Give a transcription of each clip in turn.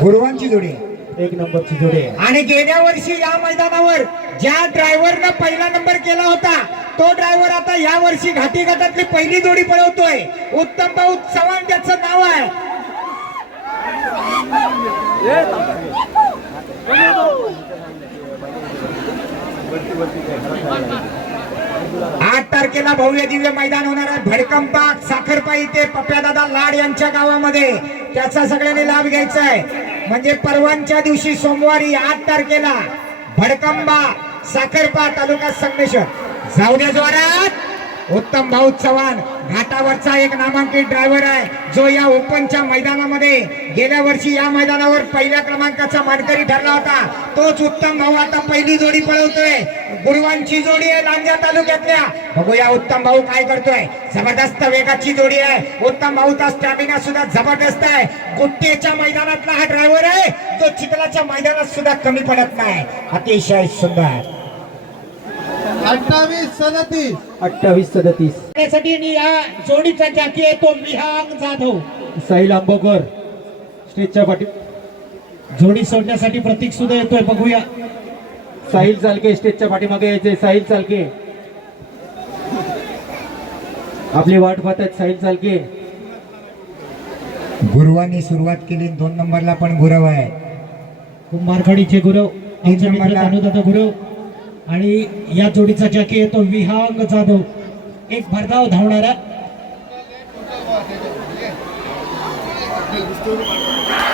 गुरुवांची जोडी. एक नंबरची जोडी आहे. आणि गेल्या वर्षी या मैदानावर ज्या ड्रायव्हरनं पहिला नंबर केला होता तो ड्रायव्हर आता या वर्षी घाटी गटातली पहिली जोडी पळवतोय. उत्तम भाऊ चव्हाण त्याचं नाव आहे. आठ तारखेला भव्य दिव्य मैदान होणार आहे. भडकंपाक साखरपा इथे पप्प्यादादा लाड यांच्या गावामध्ये. त्याचा सगळ्यांनी लाभ घ्यायचा आहे. म्हणजे परवांच्या दिवशी सोमवारी आठ तारखेला भडकंबा साखरपा तालुका संगमेश्वर. जाऊ द्या जोरात. उत्तम भाऊ चव्हाण घाटावरचा एक नामांकित ड्रायव्हर आहे. जो या ओपनच्या मैदानामध्ये गेल्या वर्षी या मैदानावर पहिल्या क्रमांकाचा मानकरी ठरला होता. तोच उत्तम भाऊ आता पहिली जोडी पळवतोय. गुरुवांची जोडी आहे लांजा तालुक्यातल्या. बघूया उत्तम भाऊ काय करतोय. जबरदस्त वेगाची जोडी आहे. उत्तम भाऊचा स्टॅमिना सुद्धा जबरदस्त आहे. गुट्टेच्या मैदानातला हा ड्रायव्हर आहे. तो चिखलाच्या मैदानात सुद्धा कमी पडत नाही. अतिशय सुंदर. अठ्ठावीस सदतीस. अठ्ठावीस सदतीस. त्यासाठी आणि या जोडीचा जाकी आहे तो विहांग जाधव. साहिल आंबोकर स्टेजच्या पाठी जोडी सोडण्यासाठी प्रतीक सुद्धा येतोय बघूया. साहिल चालके स्टेजच्या पाठीमागे यायचे साहिल चालके. आपली वाट पाहत आहेत साहिल चालके. गुरुवांनी सुरुवात केली दोन नंबरला पण गुरव आहे. कुंभारखडीचे गुरु आमचे मित्र नंबरला- अनुदाता गुरु आणि या जोडीचा जॅकी येतो विहांग जाधव. एक भरधाव धावणारा.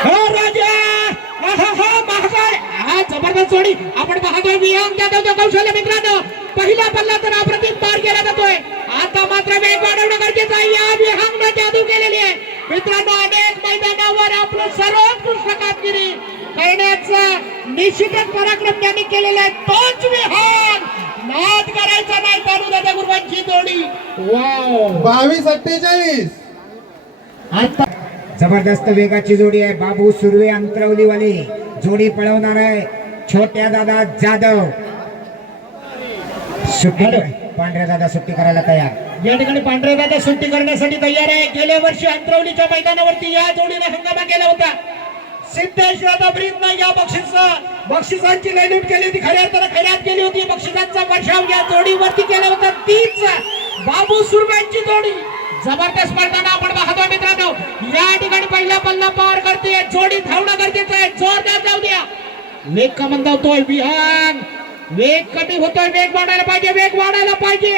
हो राजा! हा, हा जबरदस्त जोडी. आपण पाहतोय विहांग जाधव कौशल्य मित्रांनो. पहिला पल्ला तर अप्रतिम पार केला जातोय. आता मात्र वेग वाढवणं गरजेचं आहे. या विहांगनं जादू केलेली आहे. मित्रांनो अनेक मैदानावर आपलं सर्वोत्कृष्ट कामगिरी. करण्याचा निश्चितच पराक्रम त्यांनी केलेला आहे. तोच विहान नाद करायचा नाही तानू दादा गुरुवांची जोडी. वाव बावीस अठ्ठेचाळीस. आता जबरदस्त वेगाची जोडी आहे. बाबू सुर्वे अंतरवलीवाली जोडी पळवणार आहे. छोट्या दादा जाधव. सुट्टी पांढऱ्या दादा सुट्टी करायला तयार. या ठिकाणी पांढऱ्या दादा सुट्टी करण्यासाठी तयार आहे. गेल्या वर्षी अंतरवलीच्या मैदानावरती या जोडीने हंगामा केला होता. सिद्धेश दादा ब्रीदनं या बक्षीस बक्षिसांची लयलूट केली होती खऱ्या तर खऱ्यात केली होती. बक्षिसांचा वर्षाव या जोडीवरती केला होता तीच बाबू सुरब्यांची जोडी. जबरदस्त पडताना आपण पाहतो मित्रांनो. या ठिकाणी पहिला पल्ला पार करते. जोडी धावणं गरजेचं आहे. जोरदार जाऊ द्या. वेग का मंदावतोय विहान. वेग कमी होतोय. वेग वाढायला पाहिजे. वेग वाढायला पाहिजे.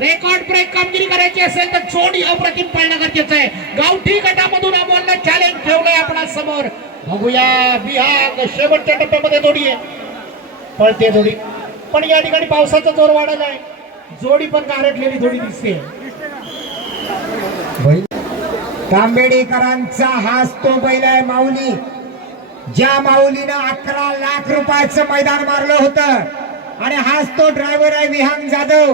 रेकॉर्ड ब्रेक कामगिरी करायची असेल तर जोडी अप्रतिम पाळणं गरजेचं आहे. गावठी गटामधून आपण चॅलेंज ठेवलंय आपणा समोर. बघूया बिहार शेवटच्या टप्प्यामध्ये जोडी आहे. पळते जोडी. पण या ठिकाणी पावसाचा जोर वाढायला आहे जोडी पण गारटलेली जोडी दिसते. तांबेडेकरांचा हाच तो बैल आहे माऊली. ज्या माऊलीनं अकरा लाख रुपयाचं मैदान मारलं होतं आणि हाच तो ड्रायव्हर आहे विहांग जाधव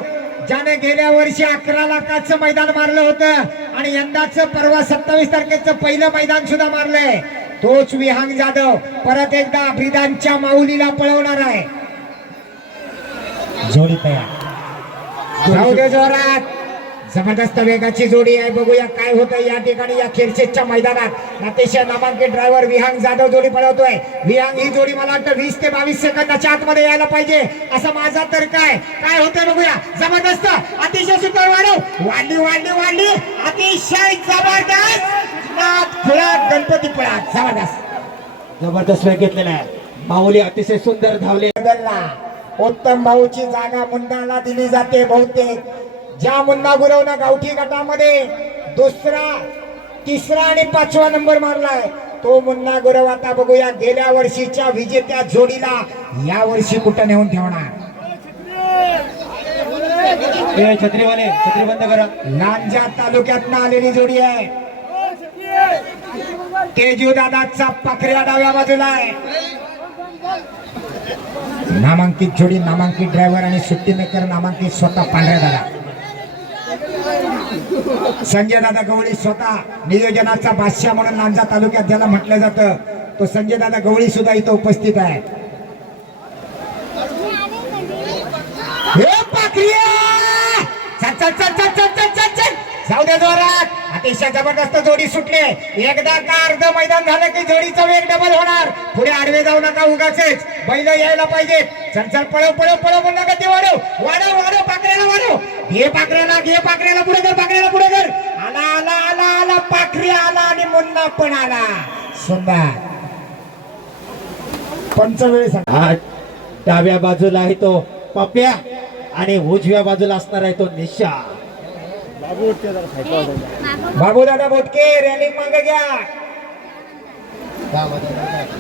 ज्याने गेल्या वर्षी अकरा लाखाचं मैदान मारलं होतं आणि यंदाचं परवा सत्तावीस तारखेचं पहिलं मैदान सुद्धा मारलंय. तोच विहांग जाधव परत एकदा ब्रिदांच्या माऊलीला पळवणार आहे. जोडी तयार जोरात. जबरदस्त वेगाची जोडी आहे. बघूया काय होतं या ठिकाणी या खेरशेच्या मैदानात. अतिशय नामांकित ड्रायव्हर विहांग जाधव जोडी पळवतोय. विहांग ही जोडी मला वाटतं वीस ते बावीस सेकंदाच्या आतमध्ये यायला पाहिजे. असं माझा तर काय काय होतंय बघूया. जबरदस्त अतिशय सुंदर वाढव. वाढली वाढली वाढली. अतिशय जबरदस्त. गणपती फुळात जबरदस्त. जबरदस्त वेग घेतलेला आहे. माऊली अतिशय सुंदर धावले. उत्तम भाऊची जागा मुन्नाला दिली जाते बहुतेक. ज्या मुन्ना गुरवनं गावठी गटामध्ये. दुसरा तिसरा आणि पाचवा नंबर मारलाय. तो मुन्ना गुरव आता बघूया गेल्या वर्षीच्या विजेत्या जोडीला या वर्षी कुठं नेऊन ठेवणार? छत्रीवाले छत्री बंद करा. लांजा तालुक्यातनं आलेली जोडी आहे. तेजू दादाचा पखऱ्या डाव्या बाजूला आहे. नामांकित जोडी नामांकित ड्रायव्हर आणि सुट्टी मेकर नामांकित स्वतः पांढऱ्या दादा. संजय दादा गवळी स्वतः नियोजनाचा बादशाह म्हणून नांजा तालुक्यात ज्याला म्हटलं जात तो संजय दादा गवळी सुद्धा इथं उपस्थित आहे. अतिशय जबरदस्त जोडी सुटले. एकदा का अर्ध मैदान झालं की जोडीचा वेग डबल होणार. पुढे आडवे जाऊ नका उगाच बैल यायला पाहिजे चल चल पळव पळव पळव नका ते वाढव. वाढव वाढव पाकऱ्याला वाढव. घे पाकऱ्याला घे पाकऱ्याला पुढे कर पाकऱ्याला पुढे कर. आला आला आला आला पाखरी आला आणि मुन्ना पण आला. सुंदर. पंचवेळी सांग डाव्या बाजूला आहे तो पप्या आणि उजव्या बाजूला असणार आहे तो निशा. बाबू दादा बोटके रॅलिंग मागे घ्या.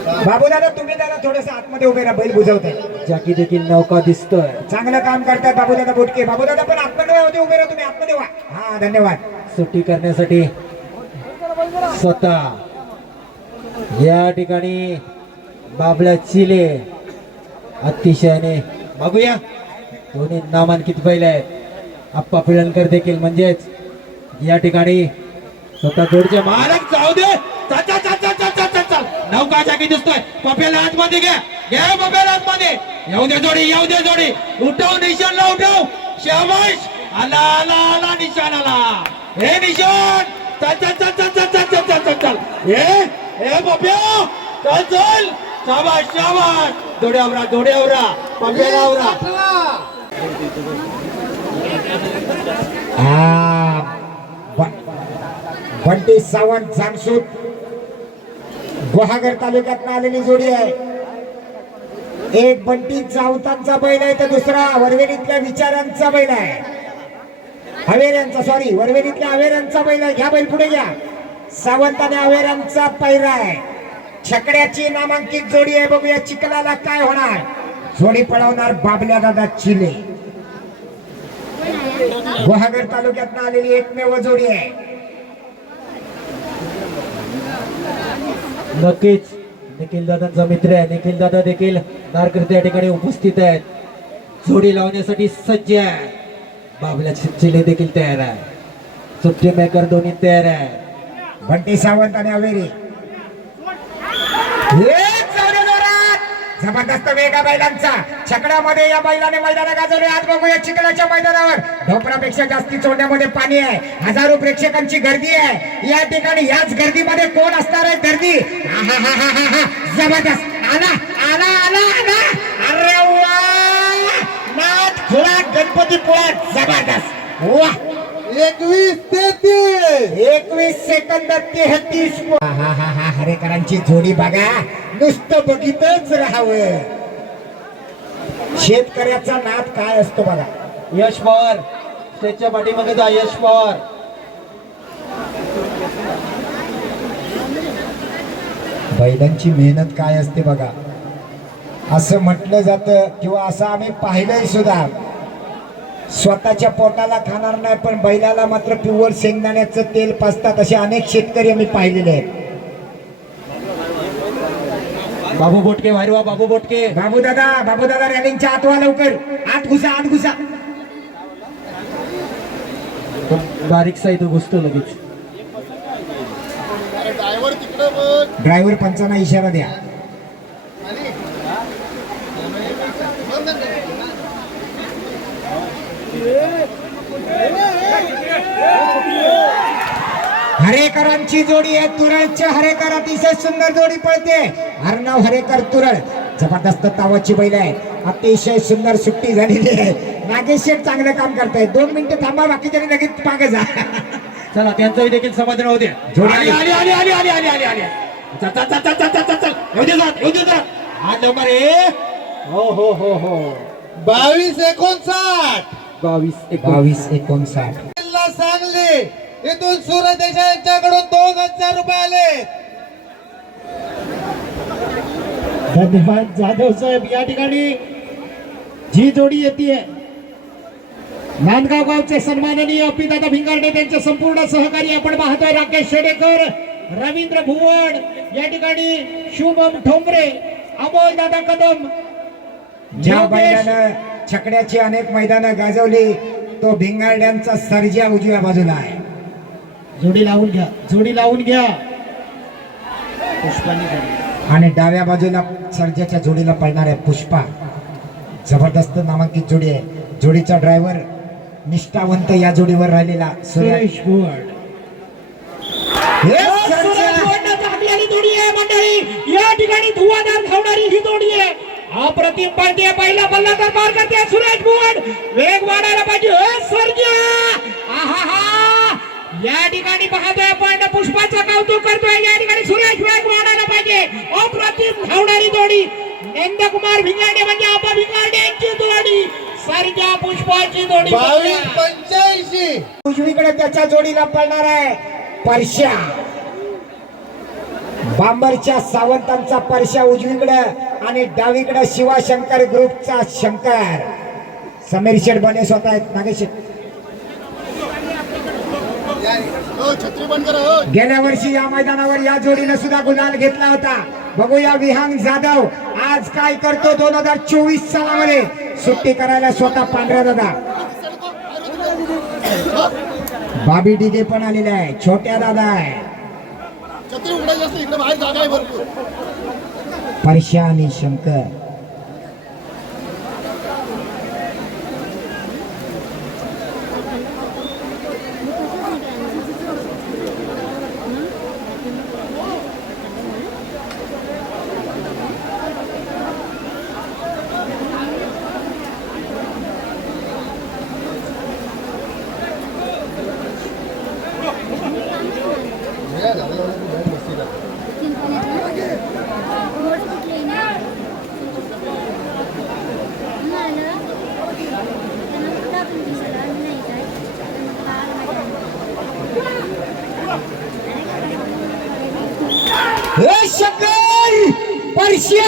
बाबू दादा तुम्ही दादा थोडस आतमध्ये उभे राहा बैल बुजवते जाकी देखील नौका दिसतोय. चांगलं काम करतात बाबू दादा बोटके. बाबू दादा पण आतमध्ये मध्ये उभे राहा तुम्ही आतमध्ये हा धन्यवाद. सुट्टी करण्यासाठी स्वतः या ठिकाणी बाबला चिले अतिशयने बघूया. दोन्ही नामांकित बैल आहेत. आप्पा पिळणकर देखील म्हणजेच या ठिकाणी स्वतः जोडचे मालक जाऊ दे. नौका दिसतोय. पप्याला आतमध्ये घ्या. घ्या पप्याला आतमध्ये. येऊ दे जोडी येऊ दे जोडी. उठव निशाणला उठव. शाबाश. आला आला आला निशाण आला हे निशाण. चल चल चल चल चल चल चल चल चल हे हे पप्या. चल चल. शाबाश शाबाश. आवरा हा. ब- बंटी सावंत जामसूत गुहागर तालुक्यात आलेली जोडी आहे. एक बंटी चावतांचा बैल आहे तर दुसरा वरवेलीतल्या विचारांचा बैल आहे. हवेऱ्यांचा सॉरी वरवेलीतल्या हवेऱ्यांचा बैल आहे. घ्या बैल पुढे घ्या. सावंत आणि हवेऱ्यांचा पैरा आहे. छकड्याची नामांकित जोडी आहे. बघूया चिखलाला काय होणार. जोडी पळवणार बाबल्या दादा चिले. गुहागर तालुक्यात आलेली एकमेव जोडी आहे. नक्कीच. निखिल दादांचा मित्र आहे. निखिल दादा देखील नारकर्ते या ठिकाणी उपस्थित आहेत. जोडी लावण्यासाठी सज्ज आहे. बाबल्या चिले देखील तयार आहे. सुट्टी मेकर दोन्ही तयार आहे बंटी सावंत आणि अवेरी. जबरदस्त वेग आहे बैलांचा. छकड्यामध्ये या बैलाने मैदाना गाजवले. आज बघूया चिखलाच्या मैदानावर. ढोपरापेक्षा जास्ती चोंड्यामध्ये पाणी आहे. हजारो प्रेक्षकांची गर्दी आहे. या ठिकाणी याच गर्दीमध्ये कोण असणार आहे गर्दी. जबरदस्त. आला आला आला आला. अरे वा! नाथ खुळा गणपती पुळा जबरदस्त. वा! एकवीस तेहतीस. एकवीस सेकंद तेहतीस हरेकरांची जोडी बघा. नुसतं बघितच राहावं. शेतकऱ्याचा नाद काय असतो बघा. यश पवार स्टेजच्या पाठीमागे जा यश पवार. बैलांची मेहनत काय असते बघा. असं म्हटलं जातं किंवा असं आम्ही पाहिलंय सुद्धा. स्वतःच्या पोटाला खाणार नाही पण बैलाला मात्र पिवळ शेंगदाण्याचं तेल पाजतात असे अनेक शेतकरी आम्ही पाहिलेले आहेत. बाबू बोटके वाहिरवा बाबू बोटके बाबू दादा बाबू दादा रॅलिंगच्या आत व्हा लवकर आत घुसा आत घुसा बारीक साईड घुसतो लगेच ड्रायव्हर तिकडे बघ ड्रायव्हर पंचांना इशारा द्या हरेकरांची जोडी आहे तुरळच्या हरेकर अतिशय सुंदर जोडी पळते. अर्णव हरेकर तुरळ जबरदस्त तावाची बैल आहे. अतिशय सुंदर सुट्टी झालेली आहे. नागेश शेठ चांगलं काम करताय. दोन मिनिटं थांबा बाकीच्या लगेच मागे जा. चला त्यांचंही देखील समाधान होते जोडी आली आली. आली आली आली आली आली आली चल चल चल चल चल चल चल. येऊ दे जात येऊ दे जात. हा नंबर हो हो हो हो. बावीस एकोणसाठ. बावीस बावीस एकोणसाठ. सांगली इथून सूरज देसाई यांच्याकडून दोन हजार रुपये आले. धन्यवाद जाधव साहेब. या ठिकाणी जी जोडी येते नांदगाव गावचे सन्माननीय अपिदादा भिंगारडे त्यांचे संपूर्ण सहकारी आपण पाहतोय. राकेश शेडेकर रवींद्र भुवड या ठिकाणी शुभम ठोंबरे अमोल दादा कदम ज्या बैलानं छकड्याची अनेक मैदानं गाजवली तो भिंगारड्यांचा सर्जा उजव्या बाजूला आहे. जोडी लावून घ्या जोडी लावून घ्या. पुष्पानी. आणि डाव्या बाजूला सर्जाच्या जोडीला पळणार आहे पुष्पा. जबरदस्त नामांकित जोडी आहे. जोडीचा ड्रायव्हर निष्ठावंत या जोडीवर राहिलेला सुरेश. हे आहे या ठिकाणी धुवाधार धावणारी ही जोडी आहे. अप्रतिम पळते पहिला बल्ला तर पार करते सुरेश भुवड वेग वाढायला पाहिजे. हे सर्जा! आहाहा! या ठिकाणी पाहतोय आपण पुष्पाचं कौतुक करतोय. या ठिकाणी सुरेश वेग वाढायला पाहिजे. अप्रतिम धावणारी जोडी. नंदकुमार भिंगाडे म्हणजे आपा भिंगाडे यांची जोडी. सर्जा पुष्पाची जोडी बावीस. पंच्याऐंशी. उजवीकडे त्याच्या जोडीला पळणार आहे परश्या. बांबरच्या सावंतांचा परश्या उजवीकडे आणि डावीकडे शिवाशंकर ग्रुपचा शंकर. समीर शेठ बने स्वतः आहेत. नागेश शेठ. गेल्या वर्षी या मैदानावर या जोडीने सुद्धा गुलाल घेतला होता. बघूया विहांग जाधव आज काय करतो दोन हजार चोवीस सालामध्ये सुट्टी करायला स्वतः पांढऱ्या दादा. बाबी डिगे पण आलेले आहे. छोट्या दादा आहे. छत्री उघडायची असते इकडे बाहेर जागा आहे भरपूर परशा आणि शंकर हे शंकर परश्या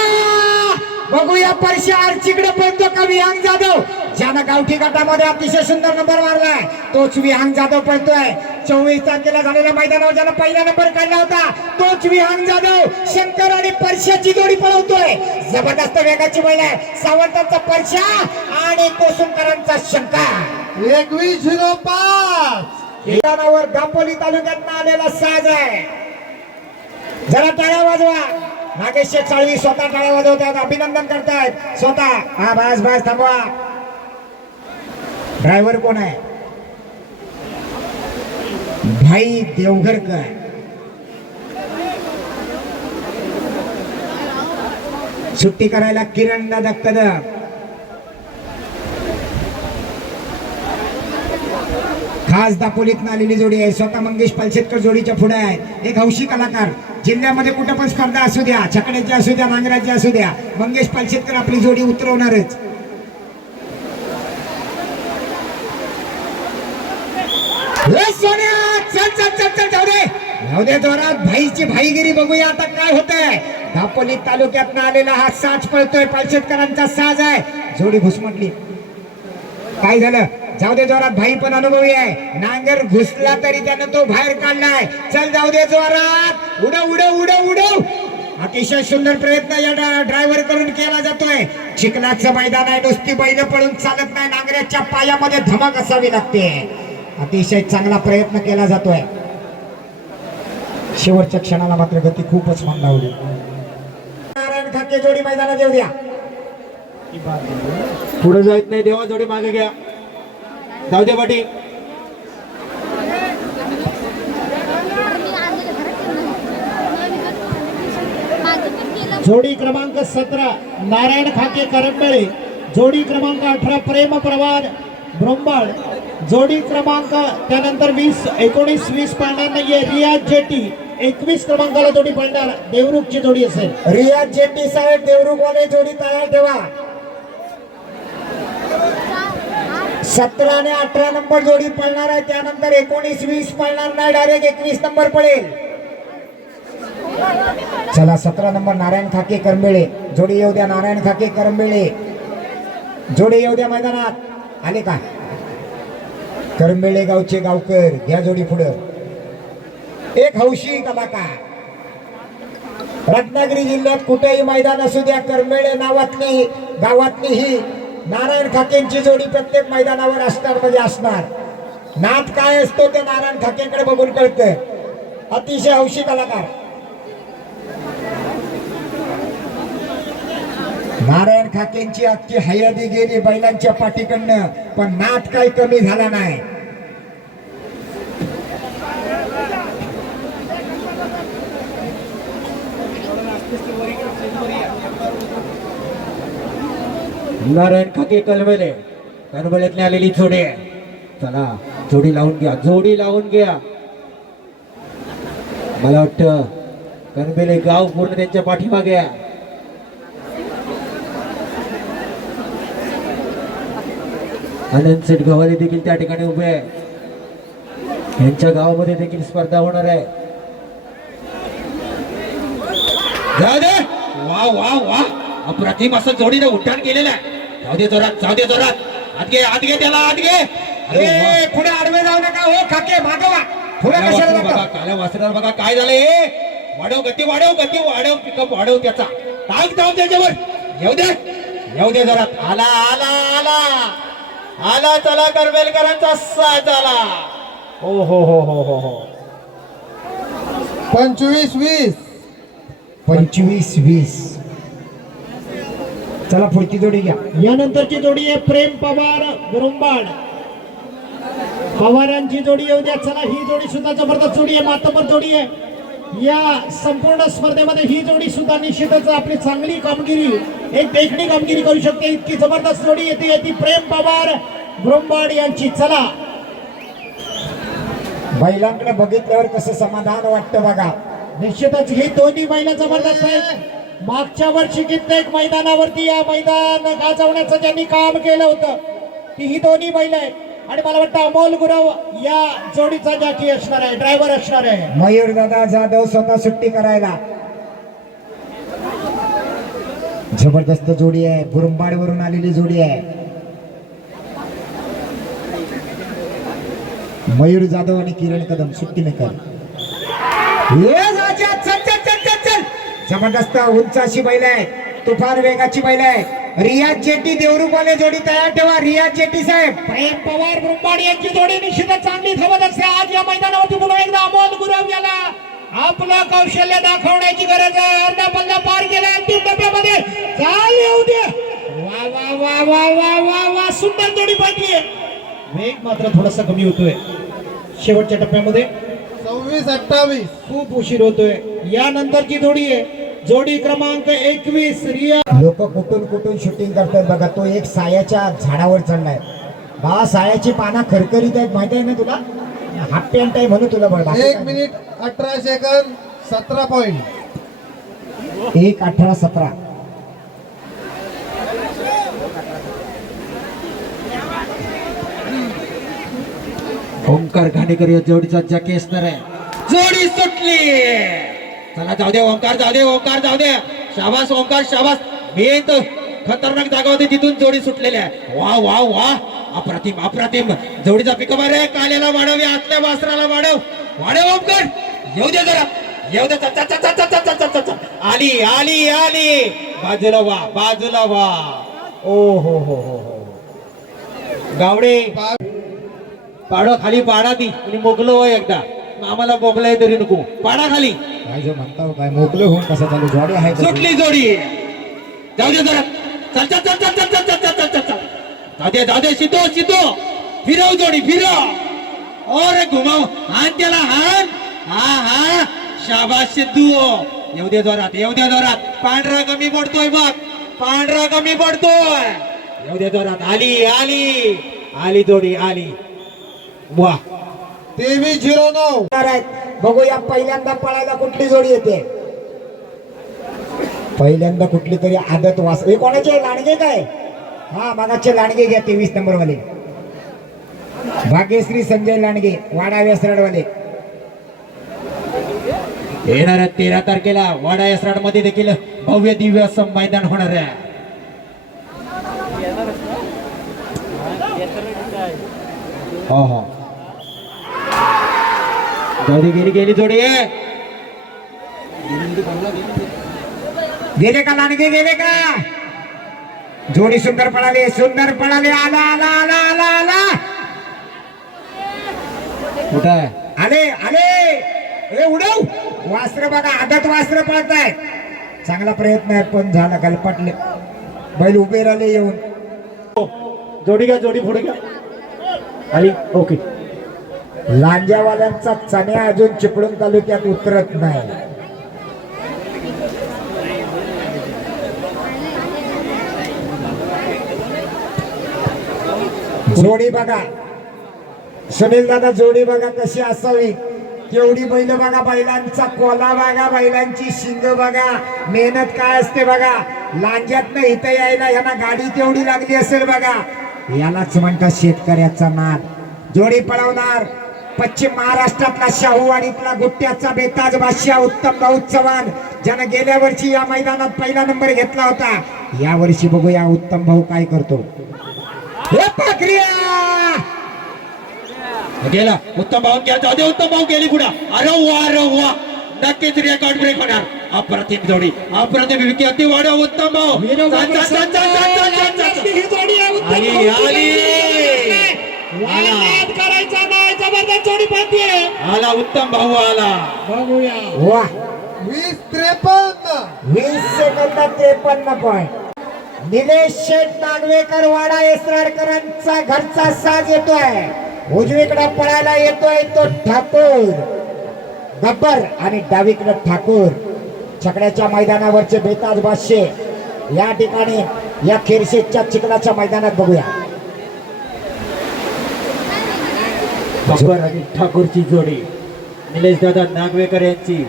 बघूया परश्या आर्चीकडे पळतो का विहांग जाधव. ज्यानं गावठी गटामध्ये अतिशय सुंदर नंबर मारलाय तोच विहांग जाधव पळतोय चोवीस तारखेला झालेल्या मैदानावर ज्यानं पहिला नंबर काढला होता तोच विहांग जाधव शंकर आणि परश्याची जोडी पळवतोय. जबरदस्त वेगाची बैल आहे. सावंतांचा परश्या आणि कोसुमकरांचा शंकर एकवीस झिरो पाच. मैदानावर दापोली तालुक्यात आलेला साज आहे. जरा टाळ्या वाजवा. राकेश शेठ साळवी स्वतः टाळ्या वाजवतात अभिनंदन करतायत. स्वतः. हा बास बास थांबवा. ड्रायव्हर कोण आहे? भाई देवघरकर. सुट्टी करायला किरण दादा कदम आज दापोलीतनं आलेली जोडी आहे. स्वतः मंगेश पालशेतकर जोडीच्या पुढे आहे. एक हौशी कलाकार. जिल्ह्यामध्ये कुठं पण स्पर्धा असू द्या छकड्याची असू द्या नांगराची असू द्या मंगेश पालशेतकर आपली जोडी उतरवणारच. चल जाऊ दे. जोरात. भाईची भाईगिरी बघूया आता काय होतंय. दापोली तालुक्यात आलेला हा साज पळतोय. पालशेतकरांचा साज आहे. जोडी घुसमटली. काय झालं? जाऊ दे जोरात भाई पण अनुभवी आहे. नांगर घुसला तरी त्यानं तो बाहेर काढलाय. चल जाऊ दे जोरात. उडव उडव उडव उडव. अतिशय सुंदर प्रयत्न या ड्रायव्हरकडून केला जातोय. चिखलाचं मैदान आहे. नुसती बैल पळून चालत नाही. नांगऱ्याच्या पायामध्ये धमक असावी लागते. अतिशय चांगला प्रयत्न केला जातोय. शेवटच्या क्षणाला मात्र गती खूपच मंदावली. नारायण खाके जोडी मैदानात येऊ द्या. पुढे जायत नाही. देवा जोडी मागे घ्या. जाऊ दे पाटी जोडी क्रमांक सतरा नारायण खाके करंबळे. जोडी क्रमांक अठरा प्रेम प्रवाद ब्रह्मळ. जोडी क्रमांक त्यानंतर वीस एकोणीस वीस पाळणार नाहीये. रियाज जेटी एकवीस क्रमांकाला जोडी पडणार देवरुखची जोडी असेल. रियाज जेटी साहेब देवरुखवाले जोडी तयार ठेवा. सतरा आणि अठरा नंबर जोडी पळणार आहे. त्यानंतर एकोणीस वीस पळणार नाही. डायरेक्ट एकवीस नंबर पळेल. चला सतरा नंबर नारायण खाके करंबेळे. जोडी येऊ द्या नारायण खाके करंबेळे. जोडी येऊ द्या मैदानात. आले का? करंबेळे गावचे गावकर घ्या जोडी पुढं. एक हौशी कलाकार. रत्नागिरी जिल्ह्यात कुठेही मैदान असू द्या करमेळे नावातली गावातली ही नारायण खाकेंची जोडी प्रत्येक मैदानावर असणार म्हणजे असणार. नाद काय असतो ते नारायण खाकेंकडे बघून कळतं अतिशय हौशी कलाकार. नारायण खाकेंची अख्खी हयादी गेली बैलांच्या पाठीकडनं पण नाद काही कमी झाला नाही. नारायण खाके कलवले. कलबेल्यातली आलेली जोडी आहे. चला जोडी लावून घ्या जोडी लावून घ्या. मला वाटतं कनबेले गाव पूर्ण त्यांच्या पाठीमागे आहे. आनंद सेठ गव्हाणे देखील त्या ठिकाणी उभे आहे. यांच्या गावामध्ये देखील स्पर्धा होणार आहे. वा वा वा. अप्रतिम असं जोडीनं उड्डाण केलेलं आहे. जाऊ दे जोरात जाऊ दे जोरात. आत घे त्याला घे. अरे. ए पुढे आडवे जाऊ नका हो खाके मागवा. पुढे कशाला बघा जाता? काल्या वासराला बघा काय झालंय? वाढव गती वाढव गती वाढव पिकअप वाढव त्याचा. टाक जाऊ त्याच्यावर येऊ दे येऊ दे जरा आला आला आला. आला चला करवेलकरांचा साथ आला. हो हो हो हो हो हो. पंचवीस वीस. पंचवीस वीस. चला पुढची जोडी घ्या. यानंतरची जोडी आहे प्रेम पवार गुरुंबाड. पवारांची जोडी येऊ द्या. चला ही जोडी सुद्धा जबरदस्त जोडी आहे. मातबर जोडी आहे. या संपूर्ण स्पर्धेमध्ये ही जोडी सुद्धा निश्चितच आपली चांगली कामगिरी एक देखणी कामगिरी करू शकते. इतकी जबरदस्त जोडी येते ती प्रेम पवार गुरुंबाड यांची. चला. बैलांकडे बघितल्यावर कसं समाधान वाटतं बघा. निश्चितच ही दोन्ही महिला जबरदस्त आहे मागच्या वर्षी कित्येक मैदानावरती या मैदान गाजवण्याचं ज्यांनी काम केलं होतं ती ही दोन्ही महिला आहेत. आणि मला वाटतं अमोल गुरव या जोडीचा जॅकी असणार आहे ड्रायव्हर असणार आहे. मयूर दादा जाधव स्वतः सुट्टी करायला. जबरदस्त जोडी आहे बुरुंबाड वरून आलेली जोडी आहे. मयूर जाधव आणि किरण कदम सुट्टी मेकर ये राजा, चल चल चल चल चल जबरदस्त उंच अशी बैल आहे. तुफान वेगाची बैल आहे. रियाज जेटी देवरूपवाले जोडी तयार ठेवा. रियाज जेटी साहेब. प्रेम पवार ब्रह्माड यांची जोडी निश्चितच चांगली धावत असते. आज या मैदानावरती पुन्हा एकदा अमोल गुरव याला आपलं कौशल्य दाखवण्याची गरज आहे. अर्धा पल्ला पार केला. अंतिम टप्प्यामध्ये चाल येऊ दे वा वा वा वा वा वा वा सुंदर जोडी पाहिली वेग मात्र थोडासा कमी होतोय. शेवटच्या टप्प्यामध्ये सव्वीस अठ्ठावीस. खूप उशीर होतोय. यानंतरची जोडी आहे. जोडी क्रमांक एकवीस रिया. लोक कुठून कुठून शूटिंग करतात बघा तो एक सायाच्या झाडावर चढलाय. बा सायाची पाना खरखरीत आहेत माहिती आहे ना तुला? हाफ पॅन्ट आहे म्हणून तुला बघ. एक मिनिट अठरा सेकंद सतरा पॉईंट. एक अठरा सतरा. ओंकार घाणेकर या जोडीचा जॅकी असणार आहे. जोडी सुटली! त्याला जाऊ दे ओंकार जाऊ दे ओंकार जाऊ दे. शाबास ओंकार शाबास. तो खतरनाक जागा होती तिथून जोडी सुटलेली आहे. वा वा वा. अप्रतिम अप्रतिम. जोडीचा पिकअप अरे काल्याला वाढव या आतल्या वासराला वाढव. वाढव ओंकार. येऊ दे जरा. येऊ दे आली आली आली. बाजूला वा बाजूला वा. ओ हो हो हो हो. गावडे. पाडो खाली पाडा ती. आणि मोगलो एकदा. आम्हाला मोकलाय तरी नको. पाडा खाली. काय जो म्हणता हो, काय मोकलं होऊन कसं चालू जोडी आहे का? सुटली जोडी. जाऊ दे जरा. चल चल चल चल चल चल चल चल चल चल. जाऊ दे जाऊ दे सिद्धो सिद्धो फिरव जोडी फिरव. और घुमाव. हान त्याला हान. हा हा. शाबास सिद्धू. येऊ दे जोरात येऊ दे जोरात. पांढरा कमी पडतोय बघ. पांढरा कमी पडतोय. येऊ दे जोरात. आली आली. आली जोडी आली. वा. तेवीस झिरो नऊ. आहेत. बघूया पहिल्यांदा पळायला कुठली जोडी येते? पहिल्यांदा कुठली तरी आदत वास हे कोणाचे लांडगे काय? हा मागाचे लांडगे घ्या तेवीस नंबर वाले भाग्यश्री संजय लांडगे वाडा वेसरडवाले येणाऱ्या तेरा तारखेला. वाडा यसराडमध्ये देखील भव्य दिव्य असं मैदान होणार आहे. हो हो. जाऊ गेली गेली जोडी. गेले का लांडगे गेले का? जोडी सुंदर पळाली सुंदर पळाली. आला आला आला आला आला. कुठं आले आले. ए उडव. वास्त्र बघा आदत वास्त्र पळताय चांगला प्रयत्न आहे पण झाला गलपटले बैल उभे राहिले येऊन. हो, जोडी घ्या जोडी पुढे घ्या. आली ओके. लांजावाल्यांचा चण्या अजून चिपळूण तालुक्यात उतरत नाही. जोडी बघा. सुनील दादा जोडी बघा कशी असावी. केवढी बैल बघा बैलांचा कोला बघा बैलांची शिंग बघा. मेहनत काय असते बघा. लांज्यात इथं यायला यांना गाडी केवढी लागली असेल बघा. यालाच म्हणतात शेतकऱ्याचा नाद. जोडी पळवणार. पश्चिम महाराष्ट्रातला शाहूवाडीतला गुट्ट्याचा बेताज बादशाह उत्तम भाऊ चव्हाण. ज्यानं गेल्या वर्षी या मैदानात पहिला नंबर घेतला होता. या वर्षी बघूया उत्तम भाऊ काय करतो. गेला. उत्तम भाऊ घ्या जाऊ दे उत्तम भाऊ गेली पुढे. अरे वा अरे वा नक्कीच रेकॉर्ड ब्रेक होणार. अप्रतिम जोडी. अप्रतिम विकी अति वाढ उत्तम भाऊ जा, जा, जा, जा, जा, जा, जा, जा. आली, आली. आला. करायचा जोडी पाहतीये आला उत्तम भाऊ आला. बघूया. वा. वीस त्रेपन्न. वीस सेकंद त्रेपन्न पॉइंट निलेश शेठ नागवेकर वाडा एसराडकरांचा घरचा साज येतोय. उजवीकडे पळायला येतोय तो ठाकूर. गब्बर आणि डावीकडे ठाकूर. छकड्याच्या मैदानावरचे बेताज बादशे. या ठिकाणी या खेरशेच्या चिखलाच्या मैदानात बघूया. आणि ठाकूरची जोडी. निलेश दादा नागवेकर यांची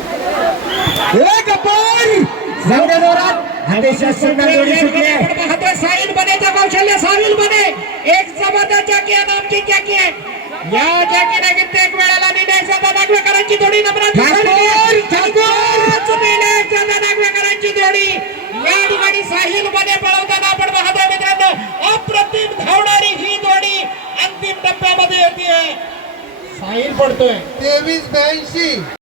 ए गब्बर संघ जोरात हमेशा सुंदर जोडी सुटली आहे. साहिल बनेचा कौशल्य साहिल बने एक जबरदस्त जॅकी आहे नामची जॅकी आहे या जॅकीने कित्येक वेळेला निलेश दादा नागवेकरांची जोडी नंबरात ठाकूर, ठाकूर. निलेश दादा नागवेकरांची जोडी या ठिकाणी साहिल बने पळवताना आपण पाहतोय मित्रांनो अप्रतिम धावणारी ही जोडी अंतिम टप्प्यामध्ये येते साहिल पडतोय. तेवीस ब्याऐंशी.